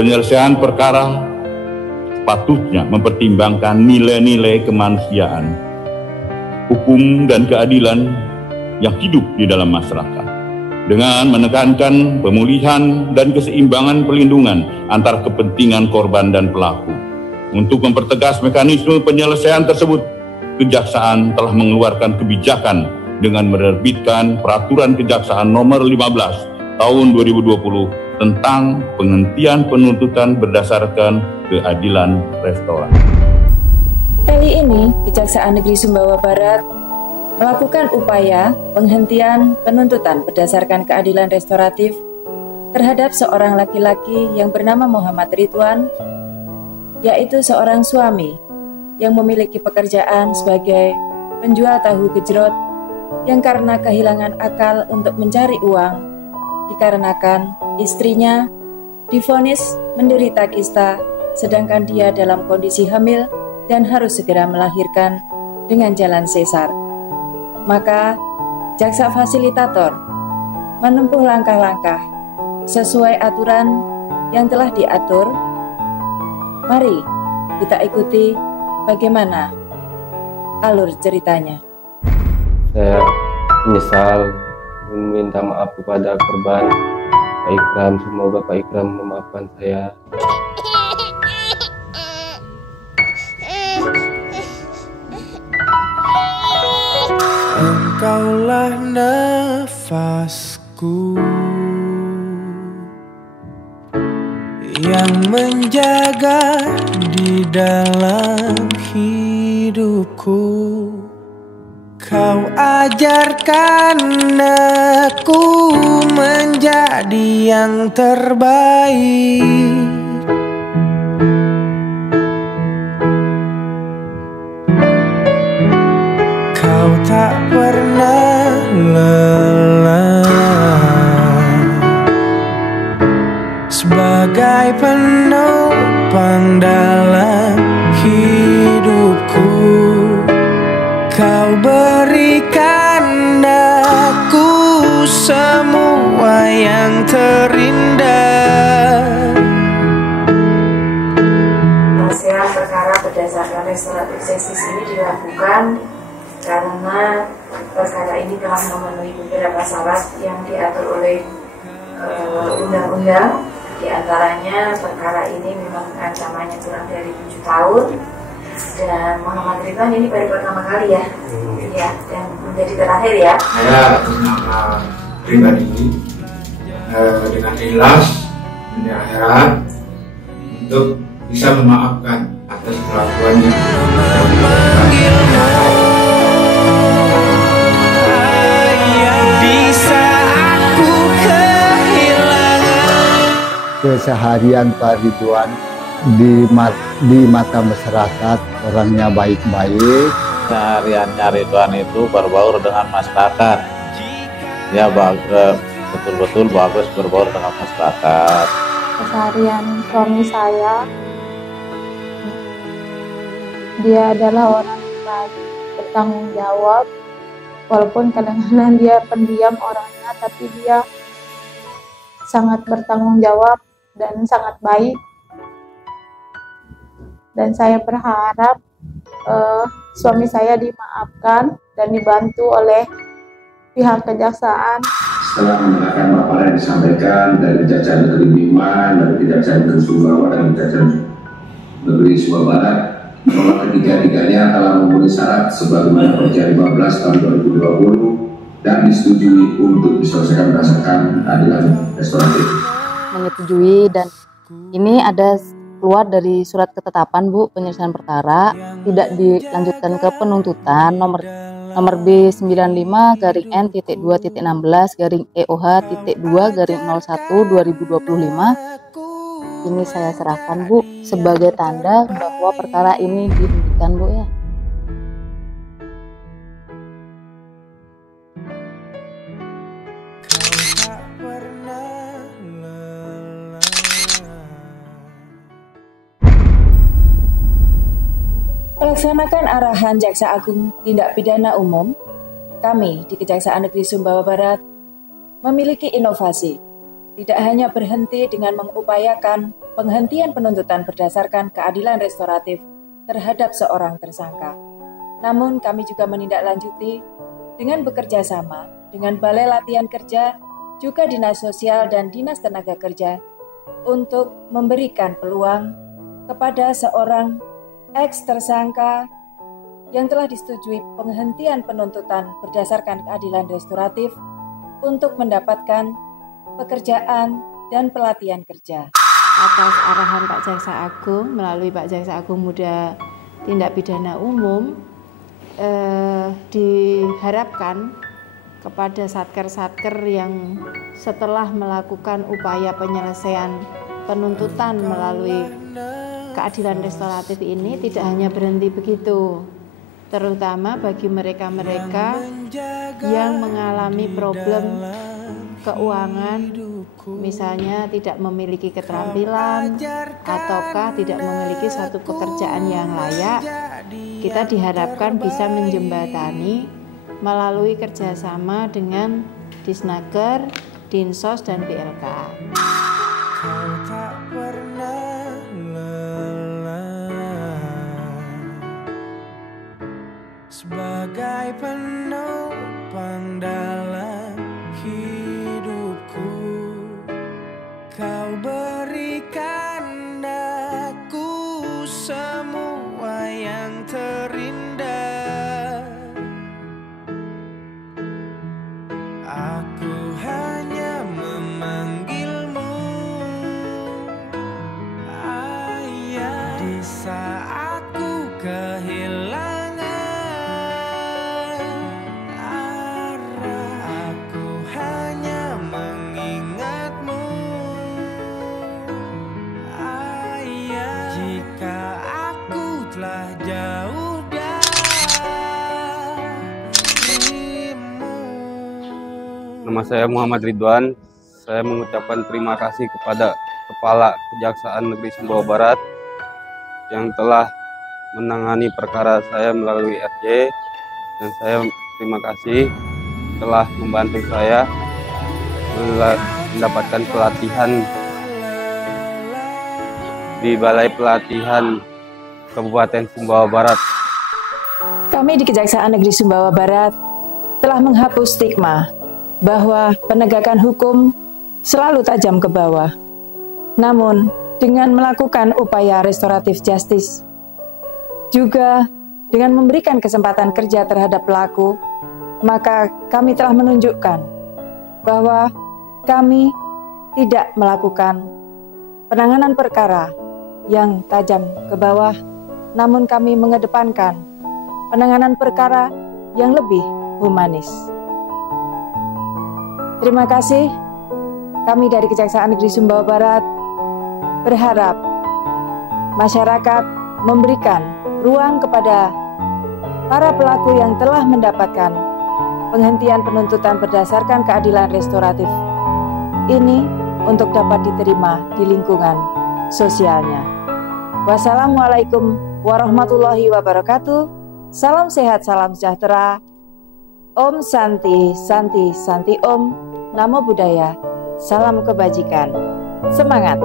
Penyelesaian perkara sepatutnya mempertimbangkan nilai-nilai kemanusiaan, hukum dan keadilan yang hidup di dalam masyarakat, dengan menekankan pemulihan dan keseimbangan perlindungan antara kepentingan korban dan pelaku. Untuk mempertegas mekanisme penyelesaian tersebut, Kejaksaan telah mengeluarkan kebijakan dengan menerbitkan Peraturan Kejaksaan Nomor 15 Tahun 2020 tentang penghentian penuntutan berdasarkan keadilan restoran. Kali ini, Kejaksaan Negeri Sumbawa Barat melakukan upaya penghentian penuntutan berdasarkan keadilan restoratif terhadap seorang laki-laki yang bernama Muhammad Ridwan, yaitu seorang suami yang memiliki pekerjaan sebagai penjual tahu gejrot yang karena kehilangan akal untuk mencari uang dikarenakan istrinya divonis menderita kista sedangkan dia dalam kondisi hamil dan harus segera melahirkan dengan jalan sesar. Maka jaksa fasilitator menempuh langkah-langkah sesuai aturan yang telah diatur. Mari kita ikuti bagaimana alur ceritanya. Saya menyesal meminta maaf kepada korban Pak Ikram. Semoga Pak Ikram memaafkan saya. Engkaulah nafasku yang menjaga di dalam hidupku. Kau ajarkan aku menjadi yang terbaik. Kau tak pernah lelah sebagai penopang dalam hidupku. Kau berikan aku semua yang terindah. Penyelesaian perkara berdasarkan restoratif justice ini dilakukan karena perkara ini telah memenuhi beberapa syarat yang diatur oleh undang-undang. Di antaranya perkara ini memang ancamannya kurang dari 7 tahun dan Muhammad Ridwan ini baru pertama kali ya, ya, dan menjadi terakhir ya. Saya atas nama pribadi dengan ikhlas di akhirat untuk bisa memaafkan atas kelakuannya. Keseharian Pak Ridwan di mata masyarakat orangnya baik-baik. Kesehariannya Ridwan itu berbaur dengan masyarakat. Ya betul-betul bagus berbaur dengan masyarakat. Keseharian suami saya, dia adalah orang yang baik, bertanggung jawab. Walaupun kadang-kadang dia pendiam orangnya, tapi dia sangat bertanggung jawab dan sangat baik. Dan saya berharap suami saya dimaafkan dan dibantu oleh pihak kejaksaan. Setelah mendengarkan paparan yang disampaikan dari Kejaksaan Negeri Bima, dari Kejaksaan Negeri Sumbawa dan Kejaksaan Negeri Sumbawa Barat, bahwa ketiga-tiganya telah memenuhi syarat sebagaimana Perja 15 tahun 2020 dan disetujui untuk diselesaikan berdasarkan keadilan restoratif. Menyetujui, dan ini ada keluar dari surat ketetapan Bu penyelesaian perkara, tidak dilanjutkan ke penuntutan nomor B95-N-2-16-EOH-2-01/2025. Ini saya serahkan Bu sebagai tanda bahwa perkara ini dihentikan Bu ya. Melaksanakan arahan Jaksa Agung Tindak Pidana Umum, kami di Kejaksaan Negeri Sumbawa Barat memiliki inovasi tidak hanya berhenti dengan mengupayakan penghentian penuntutan berdasarkan keadilan restoratif terhadap seorang tersangka, namun kami juga menindaklanjuti dengan bekerja sama dengan Balai Latihan Kerja, juga Dinas Sosial dan Dinas Tenaga Kerja untuk memberikan peluang kepada seorang ex-tersangka yang telah disetujui penghentian penuntutan berdasarkan keadilan restoratif untuk mendapatkan pekerjaan dan pelatihan kerja. Atas arahan Pak Jaksa Agung melalui Pak Jaksa Agung Muda Tindak Pidana Umum, diharapkan kepada satker-satker yang setelah melakukan upaya penyelesaian penuntutan melalui keadilan restoratif ini tidak hanya berhenti begitu, terutama bagi mereka-mereka yang mengalami problem keuangan, misalnya tidak memiliki keterampilan ataukah tidak memiliki satu pekerjaan yang layak. Kita diharapkan bisa menjembatani melalui kerjasama dengan Disnaker, Dinsos, dan PLK. Kau tak pernah lelah sebagai penopang dalam hidupku. Kau berikan aku semua yang terindah. Aku hanya memanggilmu ayah di saat ku kehilangan arah. Aku hanya mengingatmu ayah jika aku telah jauh darimu. Nama saya Muhammad Ridwan. Saya mengucapkan terima kasih kepada Kepala Kejaksaan Negeri Sumbawa Barat yang telah menangani perkara saya melalui RJ, dan saya terima kasih telah membantu saya mendapatkan pelatihan di Balai Pelatihan Kabupaten Sumbawa Barat. Kami di Kejaksaan Negeri Sumbawa Barat telah menghapus stigma bahwa penegakan hukum selalu tajam ke bawah. Namun, dengan melakukan upaya restoratif justice, juga dengan memberikan kesempatan kerja terhadap pelaku, maka kami telah menunjukkan bahwa kami tidak melakukan penanganan perkara yang tajam ke bawah, namun kami mengedepankan penanganan perkara yang lebih humanis. Terima kasih. Kami dari Kejaksaan Negeri Sumbawa Barat berharap masyarakat memberikan ruang kepada para pelaku yang telah mendapatkan penghentian penuntutan berdasarkan keadilan restoratif ini untuk dapat diterima di lingkungan sosialnya. Wassalamualaikum warahmatullahi wabarakatuh. Salam sehat, salam sejahtera. Om Santi, Santi, Santi Om. Namo Buddhaya. Salam kebajikan. Semangat!